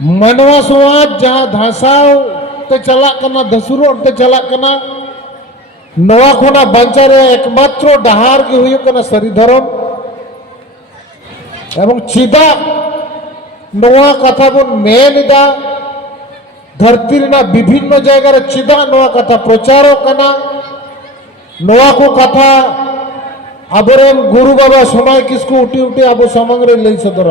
मानवा समाज जहां धासाव ते चला करना दसुरों ते चला करना नवा खोना बंचारे एकमात्र डहार की हुई करना सरिधरों एवं चिदा नवा कथा बोल मेन दा धरती रे विभिन्न जगह रे चिदा नवा कथा प्रचारो करना नवा को कथा अबरे गुरु बाबा समय किसको उठी उठी आप उस समग्र ले सदर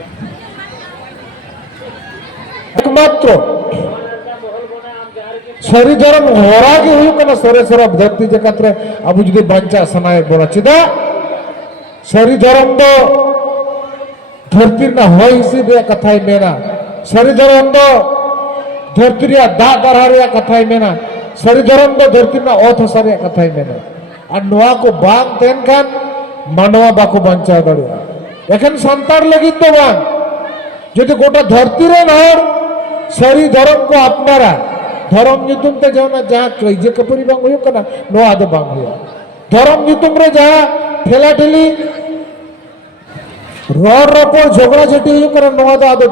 एकमात्र शरीर जरम हरा के, के सरे हो कना सरेसर धरती जगत रे अब जदी बांचा समय बोला चिदा शरीर जरम तो धरती ना होय से बे कथाई मेरा शरीर जरम तो धरती रे दा दरहा रे कथाई मेरा शरीर जरम तो धरती ना ओथ सरे कथाई मेरा आ को बांध तेन खान मानवा बा को এখন সন্তান লাগিতবান যদি গোটা ধরতির নর সারি ধরম কো আপনারা ধরম নিতুমতে যাও না যা কই যে কপরি বাং হইও কেন নো আদ বাং হইও ধরম নিতুমরে যা ঠেলা ঠেলি রর রপ ঝগড়া জেটি হইও কেন নো আদ আদ